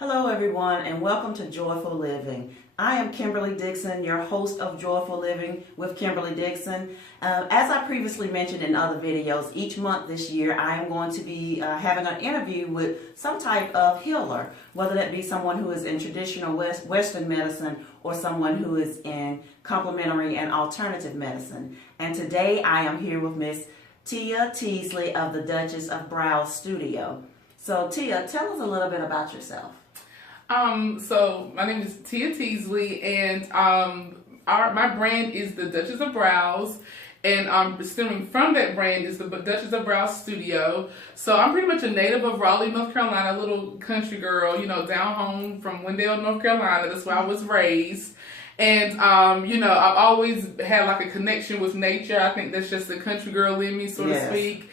Hello everyone and welcome to Joyful Living. I am Kimberly Dixon, your host of Joyful Living with Kimberly Dixon. As I previously mentioned in other videos, each month this year I am going to be having an interview with some type of healer, whether that be someone who is in traditional Western medicine or someone who is in complementary and alternative medicine. And today I am here with Miss Tia Teasley of the Duchess of Browse Studio. So Tia, tell us a little bit about yourself. So my name is Tia Teasley, and my brand is the Duchess of Browse, and stemming from that brand is the Duchess of Browse Studio. So I'm pretty much a native of Raleigh, North Carolina, a little country girl, you know, down home from Wendell, North Carolina. That's where I was raised. And, you know, I've always had like a connection with nature. I think that's just the country girl in me, so to speak.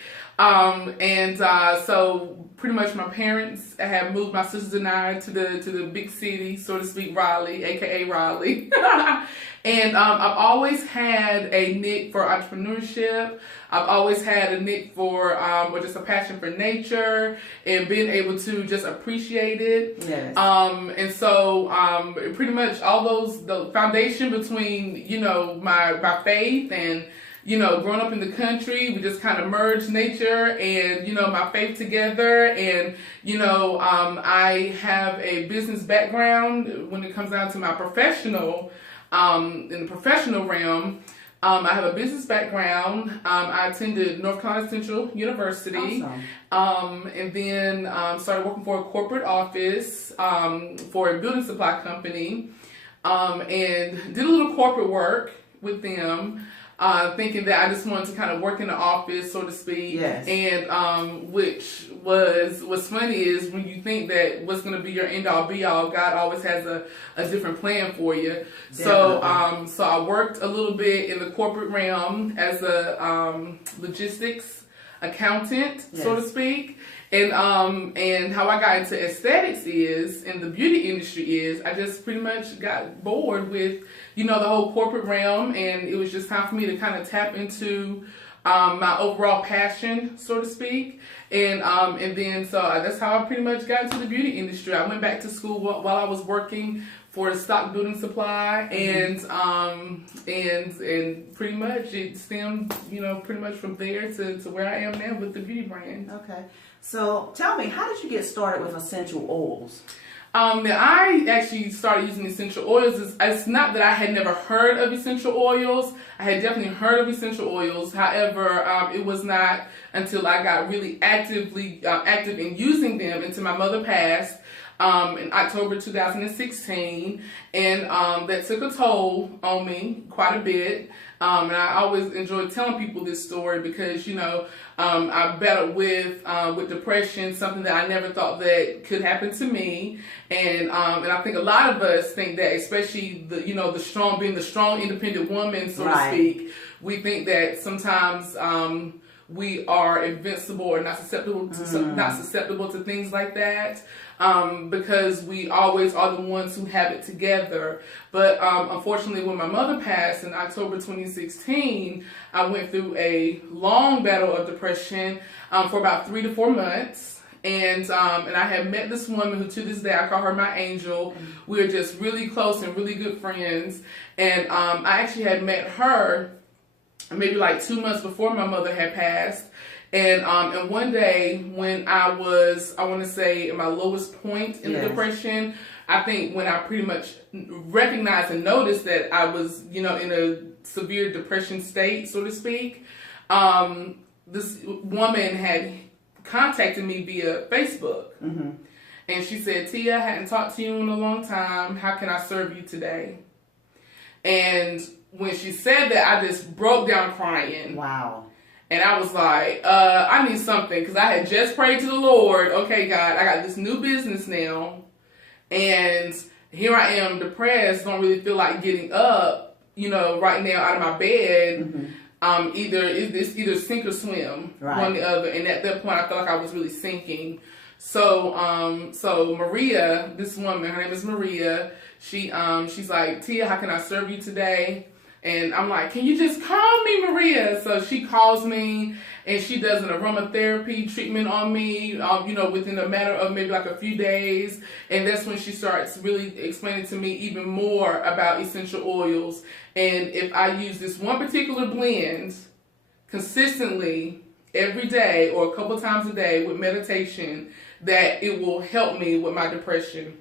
So pretty much my parents have moved my sisters and I to the big city, so to speak, Raleigh, aka Raleigh. And I've always had a knack for entrepreneurship. I've always had a knack for or just a passion for nature and being able to just appreciate it. Yes. And so pretty much all the foundation between, you know, my faith and, you know, growing up in the country, we just kind of merged nature and, you know, my faith together. And, you know, I have a business background when it comes down to my professional, in the professional realm. I have a business background. I attended North Carolina Central University. Awesome. And then started working for a corporate office for a building supply company, and did a little corporate work with them. Thinking that I just wanted to kind of work in the office, so to speak. Yes. And what's funny is when you think that what's going to be your end all be all, God always has a different plan for you. Definitely. So I worked a little bit in the corporate realm as a logistics accountant, so to speak. And how I got into aesthetics is, in the beauty industry is, I just pretty much got bored with, you know, the whole corporate realm, and it was just time for me to kind of tap into my overall passion, so to speak. And then so that's how I pretty much got into the beauty industry. I went back to school while I was working for a stock building supply, and pretty much it stemmed, you know, pretty much from there to where I am now with the beauty brand. Okay. So tell me, how did you get started with essential oils? I actually started using essential oils. It's not that I had never heard of essential oils. I had definitely heard of essential oils. However, it was not until I got really active in using them until my mother passed in October 2016, and that took a toll on me quite a bit. And I always enjoy telling people this story because, you know, I battled with depression, something that I never thought that could happen to me. And I think a lot of us think that, especially being the strong, independent woman, so to speak, we think that sometimes we are invincible or not susceptible to things like that, because we always are the ones who have it together. But unfortunately, when my mother passed in October 2016, I went through a long battle of depression for about 3 to 4 months. And I had met this woman who, to this day, I call her my angel. We were just really close and really good friends. And I actually had met her maybe like 2 months before my mother had passed. And one day when I want to say, at my lowest point in the depression, I think when I pretty much recognized and noticed that I was, you know, in a severe depression state, so to speak, this woman had contacted me via Facebook. And she said, "Tia, I hadn't talked to you in a long time. How can I serve you today?" And when she said that, I just broke down crying. Wow. And I was like, I need something, because I had just prayed to the Lord. Okay, God, I got this new business now, and here I am depressed, don't really feel like getting up, you know, right now out of my bed. Either sink or swim, one or the other. And at that point, I felt like I was really sinking. So Maria, this woman, her name is Maria. She's like, "Tia, how can I serve you today?" And I'm like, "Can you just call me Maria?" So she calls me, and she does an aromatherapy treatment on me, you know, within a matter of maybe like a few days. And that's when she starts really explaining to me even more about essential oils. And if I use this one particular blend consistently every day or a couple times a day with meditation, that it will help me with my depression.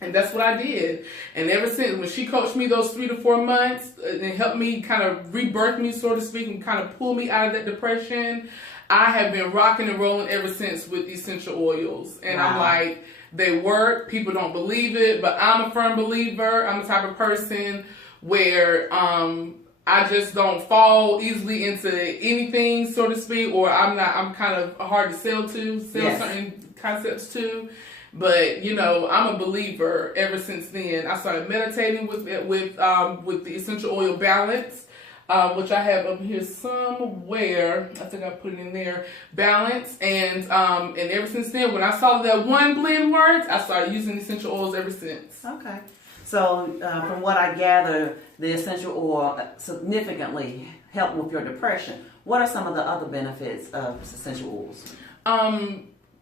And that's what I did. And ever since, when she coached me those 3 to 4 months and helped me kind of rebirth me, so to speak, and kind of pull me out of that depression, I have been rocking and rolling ever since with essential oils. And Wow. I'm like, they work. People don't believe it, but I'm a firm believer. I'm the type of person where I just don't fall easily into anything, so to speak, or I'm kind of hard to sell Yes. certain concepts to. But, you know, I'm a believer ever since then. I started meditating with the essential oil balance, which I have up here somewhere. I think I put it in there. Balance. And ever since then, when I saw that one blend works, I started using essential oils ever since. Okay. So from what I gather, the essential oil significantly help with your depression. What are some of the other benefits of essential oils?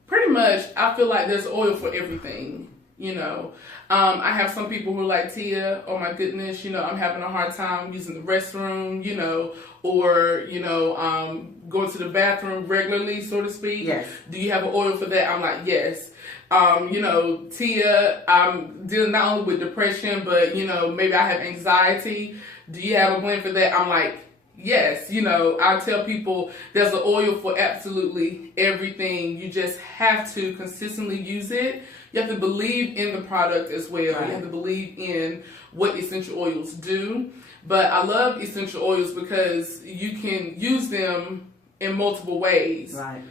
Pretty much, I feel like there's oil for everything, you know. I have some people who are like, Tia, oh my goodness, you know, I'm having a hard time using the restroom, you know, or, you know, going to the bathroom regularly, so to speak. Yes. Do you have an oil for that? I'm like, yes. You know, Tia, I'm dealing not only with depression, but, you know, maybe I have anxiety. Do you have a blend for that? I'm like, yes. You know, I tell people there's an oil for absolutely everything. You just have to consistently use it. You have to believe in the product as well. Right. You have to believe in what essential oils do. But I love essential oils because you can use them in multiple ways. Right.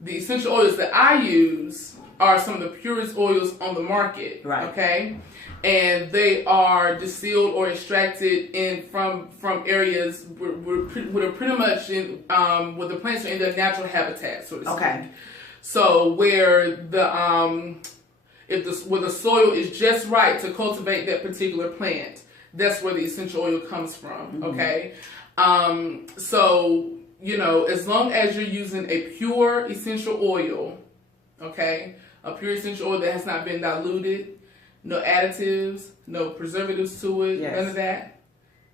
The essential oils that I use are some of the purest oils on the market. Right. Okay. And they are distilled or extracted from areas where pretty much where the plants are in their natural habitat, so to speak. Okay. So where where the soil is just right to cultivate that particular plant, that's where the essential oil comes from. Mm-hmm. Okay. So, you know, as long as you're using a pure essential oil, okay, a pure essential oil that has not been diluted, no additives, no preservatives to it, Yes. none of that,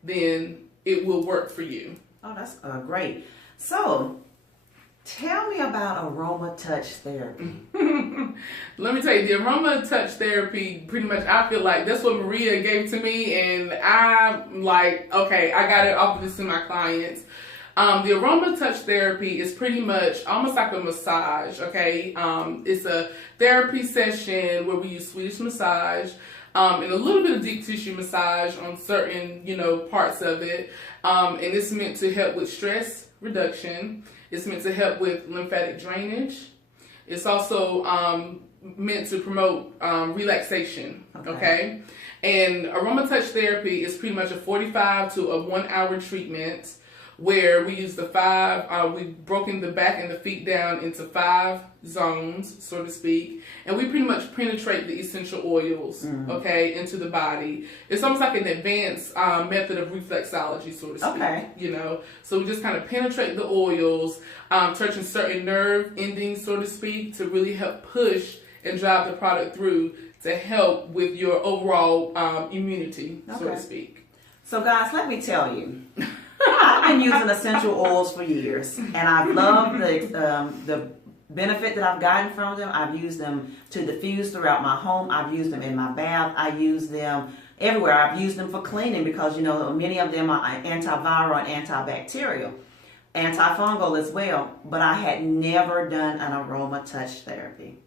then it will work for you. Oh, that's great. So, tell me about aroma touch therapy. Let me tell you, the aroma touch therapy, pretty much, I feel like that's what Maria gave to me, and I'm like, okay, I got to offer this to my clients. The aroma touch therapy is pretty much almost like a massage, okay? It's a therapy session where we use Swedish massage and a little bit of deep tissue massage on certain, you know, parts of it. And it's meant to help with stress reduction. It's meant to help with lymphatic drainage. It's also meant to promote relaxation, okay? And aroma touch therapy is pretty much a 45 to a 1 hour treatment, where we use we've broken the back and the feet down into 5 zones, so to speak, and we pretty much penetrate the essential oils, okay, into the body. It's almost like an advanced method of reflexology, so to speak, Okay. you know. So we just kind of penetrate the oils, touching certain nerve endings, so to speak, to really help push and drive the product through to help with your overall immunity, so to speak. So, guys, let me tell you. I've been using essential oils for years, and I've loved the benefit that I've gotten from them. I've used them to diffuse throughout my home. I've used them in my bath. I use them everywhere. I've used them for cleaning because, you know, many of them are antiviral and antibacterial, antifungal as well. But I had never done an aroma touch therapy,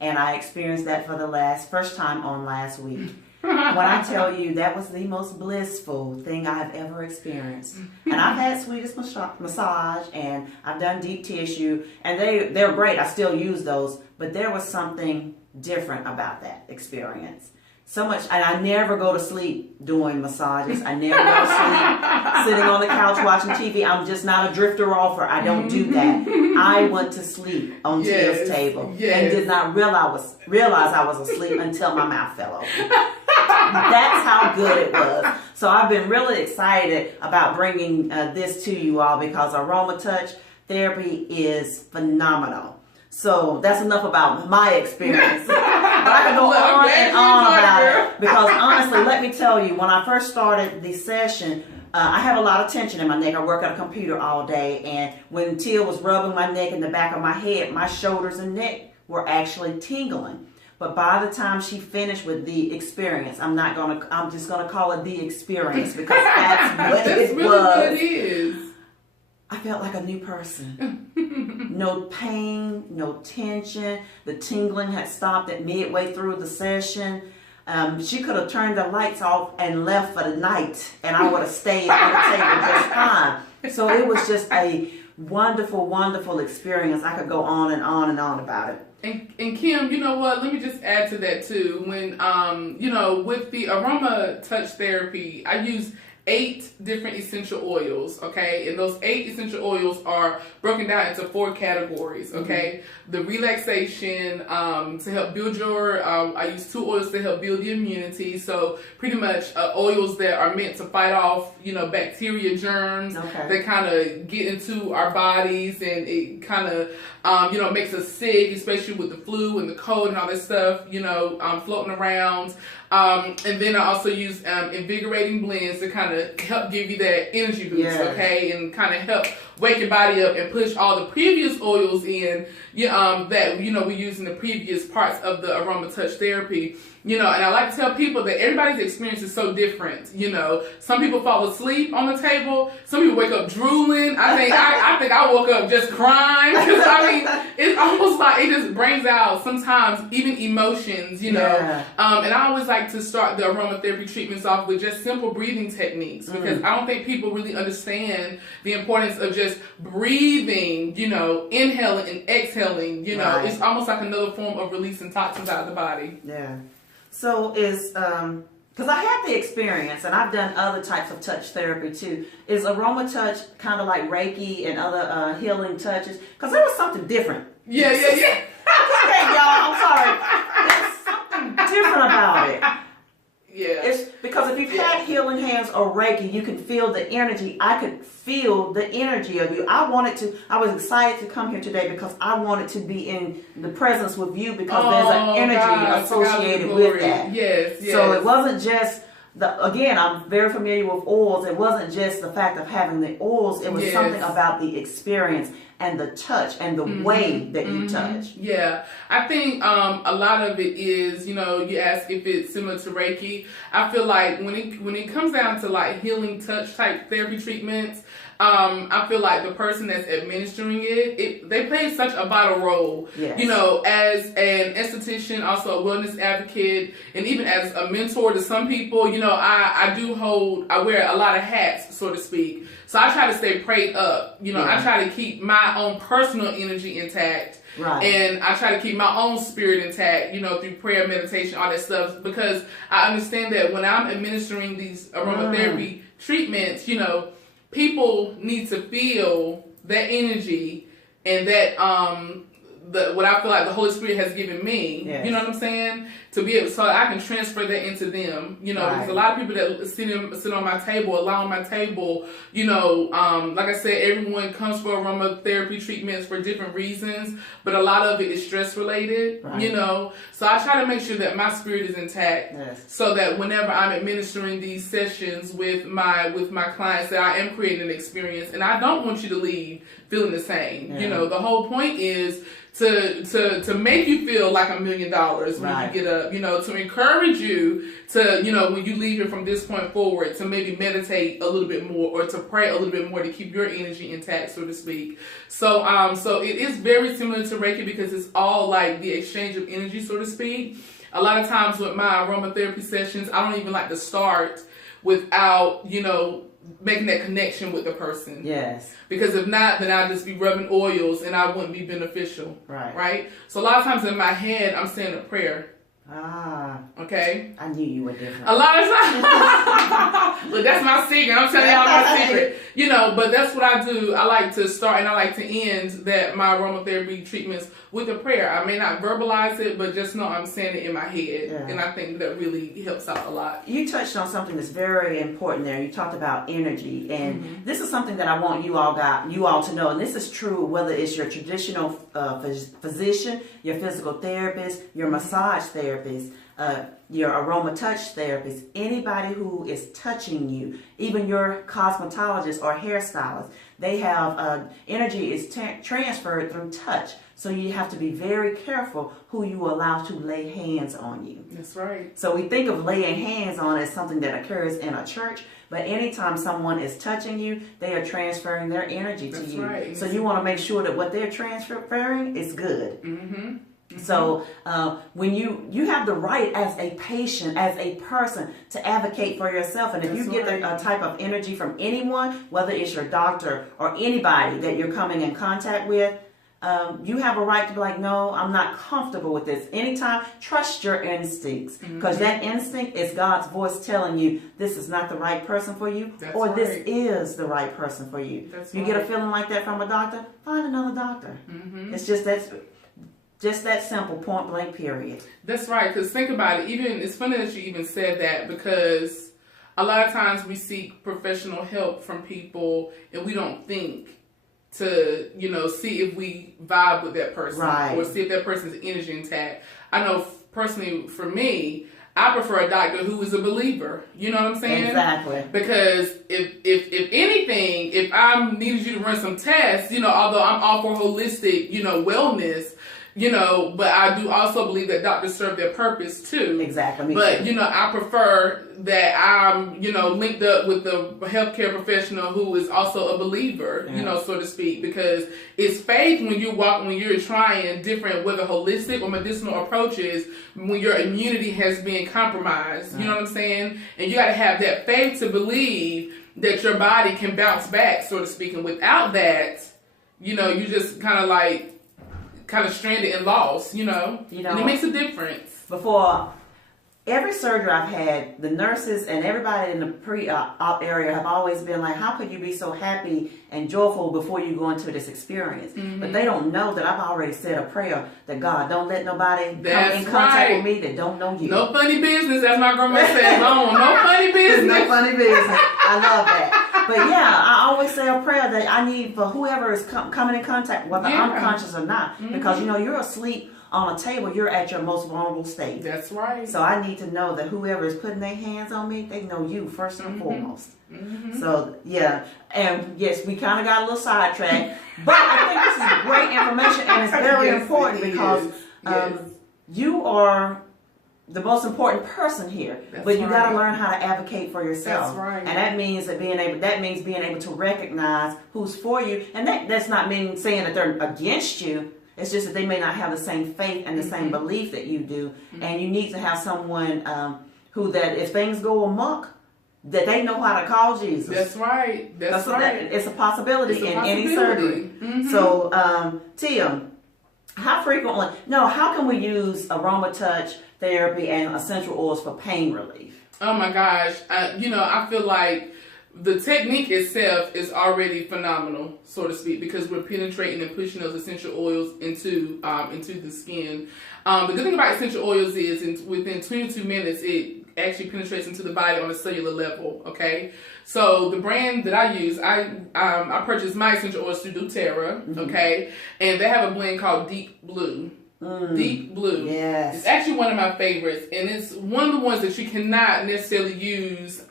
and I experienced that for the first time on last week. When I tell you, that was the most blissful thing I've ever experienced. And I've had Swedish massage, and I've done deep tissue, and they're great. I still use those, but there was something different about that experience. So much, and I never go to sleep doing massages. I never go to sleep sitting on the couch watching TV. I'm just not a drifter offer. I don't do that. I went to sleep on Tia's table and did not realize I was asleep until my mouth fell open. That's how good it was. So I've been really excited about bringing this to you all, because aroma touch therapy is phenomenal. So that's enough about my experience. But I can go on and on about it, because honestly, let me tell you, when I first started the session, I have a lot of tension in my neck. I work at a computer all day, and when Tia was rubbing my neck and the back of my head, my shoulders and neck were actually tingling. But by the time she finished with the experience, I'm just gonna call it the experience, because that's what that's it really was. what it is. I felt like a new person. No pain, no tension. The tingling had stopped at midway through the session. She could have turned the lights off and left for the night, and I would have stayed on the table just fine. So it was just a wonderful, wonderful experience. I could go on and on and on about it. And Kim, you know what? Let me just add to that too. When with the aroma touch therapy, I use 8 different essential oils, okay? And those 8 essential oils are broken down into 4 categories, okay? Mm-hmm. The relaxation, to help build your, I use 2 oils to help build the immunity. So pretty much oils that are meant to fight off, bacteria, germs that kind of get into our bodies, and it kind of, makes us sick, especially with the flu and the cold and all that stuff, floating around. And then I also use invigorating blends to kind of help give you that energy boost, okay, and kind of help wake your body up and push all the previous oils in that we use in the previous parts of the aroma touch therapy. And I like to tell people that everybody's experience is so different. Some people fall asleep on the table. Some people wake up drooling. I think I woke up just crying, because it's almost like it just brings out sometimes even emotions. And I always like to start the aromatherapy treatments off with just simple breathing techniques, because I don't think people really understand the importance of just breathing. Inhaling and exhaling. It's almost like another form of releasing toxins out of the body. Yeah. So because I had the experience, and I've done other types of touch therapy too. Is aroma touch kind of like Reiki and other healing touches? Because there was something different. Yeah. Okay, y'all, I'm sorry. There's something different about it. Yeah. It's because if you've had healing hands or Reiki, you can feel the energy. I could feel the energy of you. I was excited to come here today because I wanted to be in the presence with you, because there's an energy associated with that. Yes. So it wasn't just again, I'm very familiar with oils. It wasn't just the fact of having the oils. It was something about the experience and the touch and the way that you touch. Yeah, I think a lot of it is, you ask if it's similar to Reiki. I feel like when it comes down to like healing touch type therapy treatments, I feel like the person that's administering they play such a vital role. Yes. As an esthetician, also a wellness advocate, and even as a mentor to some people, I wear a lot of hats, so to speak. So I try to stay prayed up. I try to keep my own personal energy intact. Right. And I try to keep my own spirit intact, through prayer, meditation, all that stuff, because I understand that when I'm administering these aromatherapy treatments, people need to feel that energy and that what I feel like the Holy Spirit has given me. Yes. You know what I'm saying? To be able, so I can transfer that into them. Because a lot of people that sit on my table, allow on my table, like I said, everyone comes for aromatherapy treatments for different reasons, but a lot of it is stress related. Right. So I try to make sure that my spirit is intact. Yes. So that whenever I'm administering these sessions with my clients, that I am creating an experience, and I don't want you to leave feeling the same. Yeah. The whole point is to make you feel like $1 million when you get up, to encourage you to, when you leave here from this point forward, to maybe meditate a little bit more, or to pray a little bit more, to keep your energy intact, so to speak. So it is very similar to Reiki, because it's all like the exchange of energy, so to speak. A lot of times with my aromatherapy sessions, I don't even like to start without, making that connection with the person. Yes. Because if not, then I'd just be rubbing oils and I wouldn't be beneficial. Right. Right? So a lot of times in my head, I'm saying a prayer. Ah, Okay? I knew you were different. A lot of times, look, that's my secret. I'm telling y'all my secret. You know, but that's what I do. I like to start and I like to end my aromatherapy treatments with a prayer. I may not verbalize it, but just know I'm saying it in my head. Yeah. And I think that really helps out a lot. You touched on something that's very important there. You talked about energy, and this is something that I want you all to know. And this is true whether it's your traditional physician, your physical therapist, your massage therapist, your aroma touch therapist, anybody who is touching you, even your cosmetologist or hairstylist. They have energy is transferred through touch. So you have to be very careful who you allow to lay hands on you. That's right. So we think of laying hands on as something that occurs in a church, but anytime someone is touching you, they are transferring their energy to you. Right. So you want to make sure that what they're transferring is good. So when you have the right as a patient, as a person, to advocate for yourself, and if you get a type of energy from anyone, whether it's your doctor or anybody that you're coming in contact with, you have a right to be like, no, I'm not comfortable with this. Anytime, trust your instincts, because that instinct is God's voice telling you this is not the right person for you, or this is the right person for you. You get a feeling like that from a doctor, find another doctor. It's just that simple, point blank, period. That's right, because think about it. Even it's funny that you even said that, because a lot of times we seek professional help from people and we don't think to, see if we vibe with that person, or see if that person's energy intact. I know personally for me, I prefer a doctor who is a believer. You know what I'm saying? Exactly. Because if anything, if I needed you to run some tests, although I'm all for holistic, wellness, but I do also believe that doctors serve their purpose too. Exactly. But, I prefer that I'm, linked up with the healthcare professional who is also a believer, so to speak, because it's faith when you're trying different, whether holistic or medicinal approaches, when your immunity has been compromised, you know what I'm saying? And you got to have that faith to believe that your body can bounce back, so to speak. And without that, you just kind of stranded and lost, and it makes a difference. Before every surgery I've had, the nurses and everybody in the pre-op area have always been like, how could you be so happy and joyful before you go into this experience? But they don't know that I've already said a prayer that God, don't let nobody come in contact with me that don't know you. No funny business, as my grandma said. No funny business. No funny business. I love that. But yeah, I always say a prayer that I need for whoever is coming in contact, whether I'm conscious or not. Because, you're asleep on a table, you're at your most vulnerable state. That's right. So I need to know that whoever is putting their hands on me, they know you first and foremost. So, yeah. And yes, we kind of got a little sidetracked. But I think this is great information, and it's very important because you are the most important person here. But you got to learn how to advocate for yourself. That's right. And that means being able to recognize who's for you. And that's not saying that they're against you. It's just that they may not have the same faith and the same belief that you do. And you need to have someone who that if things go amok, that they know how to call Jesus. That's right. That's right. It's a possibility in any surgery. So, Tia, how can we use aroma touch therapy and essential oils for pain relief? Oh my gosh. I feel like the technique itself is already phenomenal, so to speak, because we're penetrating and pushing those essential oils into the skin. The good thing about essential oils is within 22 minutes, it actually penetrates into the body on a cellular level, okay? So the brand that I use, I purchased my essential oils through doTERRA, okay? And they have a blend called Deep Blue. Deep Blue. Yes. It's actually one of my favorites, and it's one of the ones that you cannot necessarily use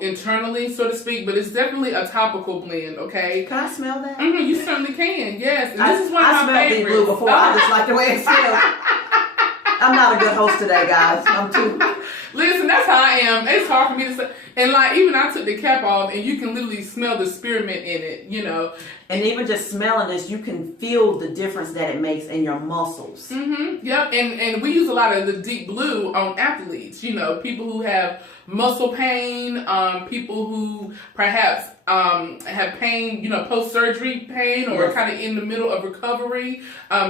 internally, so to speak, but it's definitely a topical blend, okay? Can I smell that? You certainly can, yes. And this is one of my favorites. I smelled Deep Blue before. I just like the way it smells. I'm not a good host today, guys. I'm too... Listen, that's how I am. It's hard for me to say. And like even I took the cap off, and you can literally smell the spearmint in it. You know, and even just smelling this, you can feel the difference that it makes in your muscles. Mm-hmm. Yep. And we use a lot of the deep blue on athletes. You know, people who have muscle pain, people who perhaps have pain, you know, post-surgery pain, or kind of in the middle of recovery.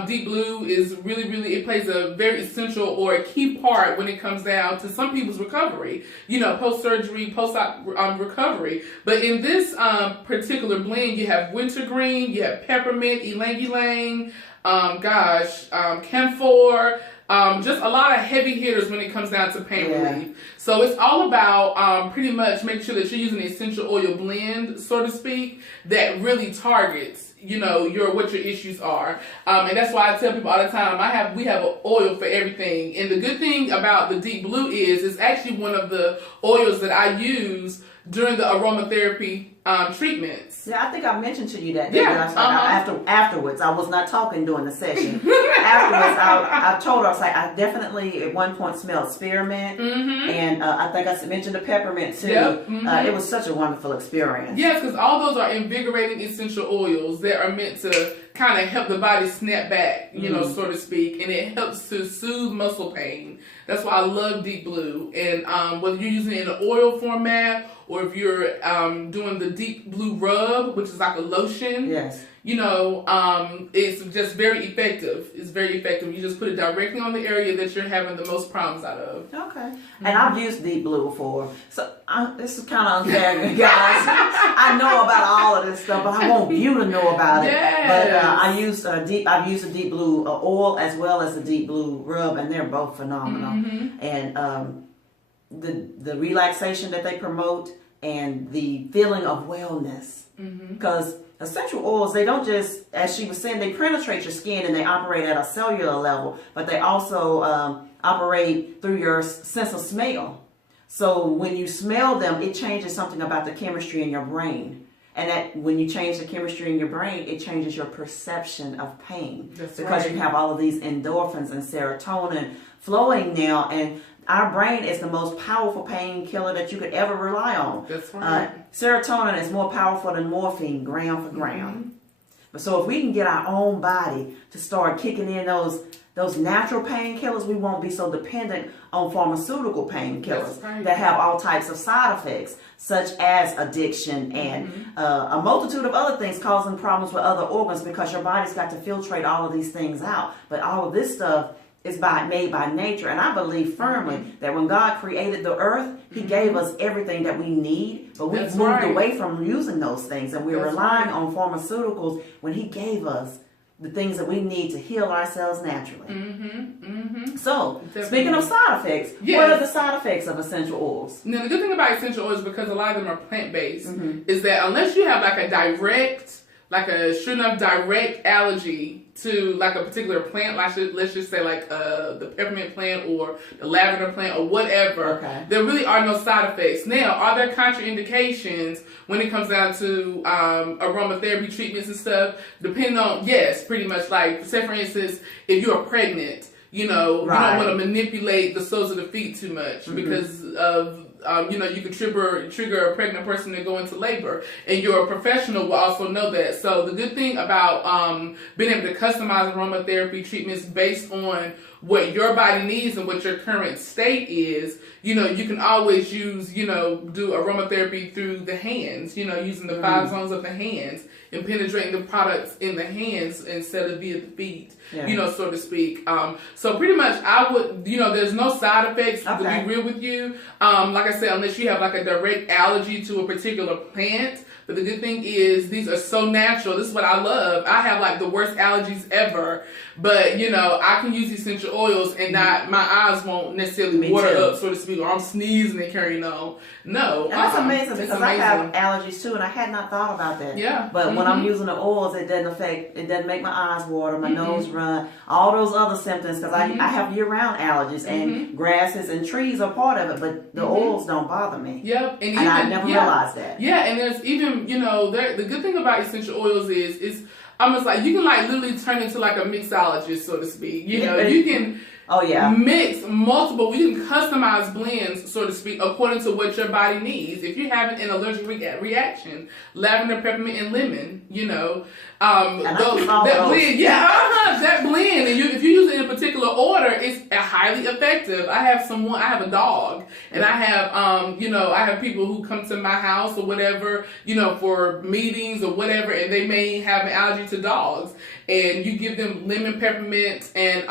Deep blue is really, it plays a very essential or a key part when it comes down to some people's recovery, you know, post-surgery, post-op recovery. But in this particular blend, you have wintergreen, you have peppermint, ylang-ylang, camphor, just a lot of heavy hitters when it comes down to pain relief. So it's all about pretty much making sure that you're using an essential oil blend, so to speak, that really targets, you know, what your issues are. And that's why I tell people all the time, we have an oil for everything. And the good thing about the deep blue is it's actually one of the oils that I use during the aromatherapy treatments. Yeah, I think I mentioned to you that. Afterwards, I was not talking during the session. Afterwards, I told her, I was like, I definitely at one point smelled spearmint, and I think I mentioned the peppermint too. It was such a wonderful experience. Yes, because all those are invigorating essential oils that are meant to kind of help the body snap back, you know, so to speak, and it helps to soothe muscle pain. That's why I love Deep Blue. And whether you're using it in an oil format or if you're doing the Deep Blue rub, which is like a lotion, you know, it's just very effective. It's very effective. You just put it directly on the area that you're having the most problems out of. Okay. And I've used Deep Blue before. So this is kind of unfair, guys. I know about all of this stuff, but I want you to know about it. But I've used a Deep Blue oil as well as the Deep Blue rub, and they're both phenomenal. And the relaxation that they promote and the feeling of wellness. Because essential oils, they don't just, as she was saying, they penetrate your skin and they operate at a cellular level, but they also operate through your sense of smell. So when you smell them, it changes something about the chemistry in your brain. And that when you change the chemistry in your brain, it changes your perception of pain. Because you have all of these endorphins and serotonin flowing now, and our brain is the most powerful painkiller that you could ever rely on. That's right. Serotonin is more powerful than morphine, gram for gram. But so if we can get our own body to start kicking in those natural painkillers, we won't be so dependent on pharmaceutical painkillers that have all types of side effects, such as addiction and a multitude of other things causing problems with other organs, because your body's got to filtrate all of these things out. But all of this stuff is made by nature, and I believe firmly that when God created the earth, He gave us everything that we need, but we've moved away from using those things, and we're relying on pharmaceuticals when He gave us the things that we need to heal ourselves naturally. So, speaking of side effects, what are the side effects of essential oils? Now, the good thing about essential oils, because a lot of them are plant-based, is that unless you have like a direct allergy to like a particular plant, like let's just say like the peppermint plant or the lavender plant or whatever, there really are no side effects. Now, are there contraindications when it comes down to aromatherapy treatments and stuff? Depending on, yes, pretty much. Like, say for instance, if you're pregnant, you know, you don't want to manipulate the soles of the feet too much because of you know, you could trigger a pregnant person to go into labor, and your professional will also know that. So the good thing about being able to customize aromatherapy treatments based on what your body needs and what your current state is, you know, you can always use, you know, do aromatherapy through the hands, you know, using the 5 zones of the hands and penetrating the products in the hands instead of via the feet, you know, so to speak. So pretty much I would, you know, there's no side effects, to be real with you. Like I said, unless you have like a direct allergy to a particular plant. But the good thing is these are so natural. This is what I love. I have like the worst allergies ever. But, you know, I can use essential oils and not, my eyes won't necessarily water up, so to speak, or I'm sneezing and carrying on. No. And that's amazing, because I have allergies too, and I had not thought about that. Yeah. But when I'm using the oils, it doesn't make my eyes water, my nose run, all those other symptoms, because I have year-round allergies, and grasses and trees are part of it, but the oils don't bother me. Yep. And I never realized that. Yeah, and there's even, you know, the good thing about essential oils is almost like you can like literally turn into like a mixologist, so to speak. You know, you can Oh yeah. Mix multiple. We can customize blends, so to speak, according to what your body needs. If you're having an allergic reaction, lavender, peppermint, and lemon, that blend, that blend. And if you use it in a particular order, it's highly effective. I have a dog, and I have, I have people who come to my house or whatever, for meetings or whatever, and they may have an allergy to dogs, and you give them lemon, peppermint, and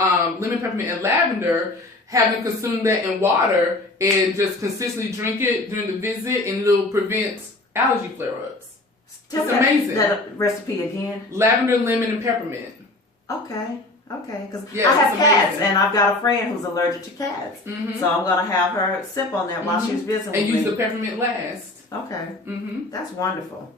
lavender. Have them consume that in water and just consistently drink it during the visit, and it'll prevent allergy flare-ups. It's amazing. That recipe again? Lavender, lemon, and peppermint. Okay. Because I have cats, and I've got a friend who's allergic to cats. Mm-hmm. So I'm going to have her sip on that while she's visiting and with me. use the peppermint last. Okay. Mm-hmm. That's wonderful.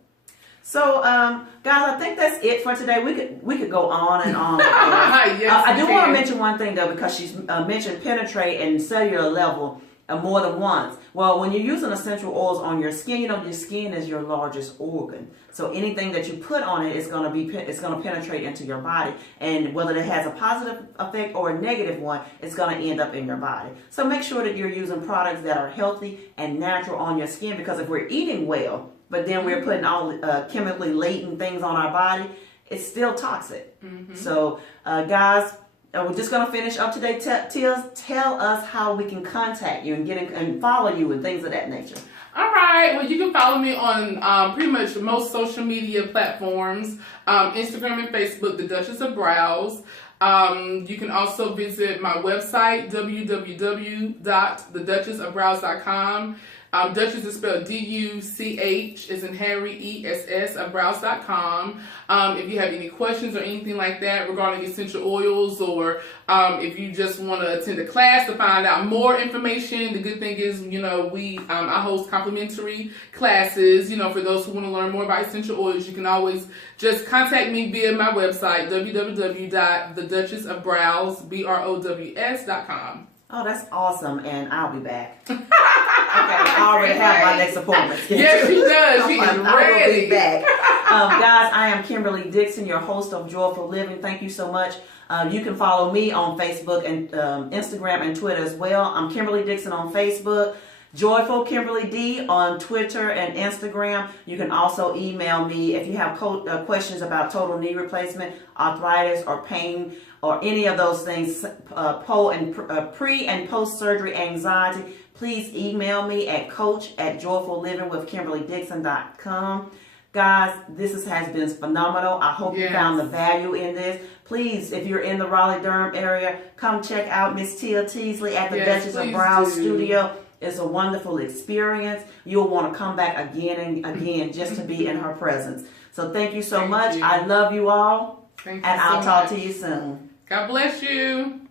So, guys, I think that's it for today. We could go on and on. Yes, I do want to mention one thing, though, because she's mentioned penetrate and cellular level more than once. Well, when you're using essential oils on your skin, your skin is your largest organ. So anything that you put on it is going to penetrate into your body, and whether it has a positive effect or a negative one, it's going to end up in your body. So make sure that you're using products that are healthy and natural on your skin, because if we're eating well, but then we're putting all chemically laden things on our body, it's still toxic. Mm-hmm. So, guys, we're just going to finish up today. Tell us how we can contact you and follow you and things of that nature. All right. Well, you can follow me on pretty much most social media platforms, Instagram and Facebook, The Duchess of Brows. You can also visit my website, www.theduchessofbrows.com. Duchess is spelled D-U-C-H, as in Harry, E-S-S, of brows.com. If you have any questions or anything like that regarding essential oils, or if you just want to attend a class to find out more information, the good thing is, I host complimentary classes, for those who want to learn more about essential oils. You can always just contact me via my website, www.theduchessofbrows.com. Oh, that's awesome, and I'll be back. Okay, I already have my next appointment scheduled. Yes, she does. She is ready. I will be back. Guys, I am Kimberly Dixon, your host of Joyful Living. Thank you so much. You can follow me on Facebook and Instagram and Twitter as well. I'm Kimberly Dixon on Facebook. Joyful Kimberly D on Twitter and Instagram. You can also email me if you have questions about total knee replacement, arthritis, or pain, or any of those things, pre and post surgery anxiety. Please email me at coach@joyfullivingwithkimberlydixon.com. Guys, this has been phenomenal. I hope you found the value in this. Please, if you're in the Raleigh-Durham area, come check out Miss Tia Teasley at the Duchess of Brows Studio. It's a wonderful experience. You'll want to come back again and again just to be in her presence. So thank you so much. I love you all. Thank you and I'll so talk much. to you soon. God bless you.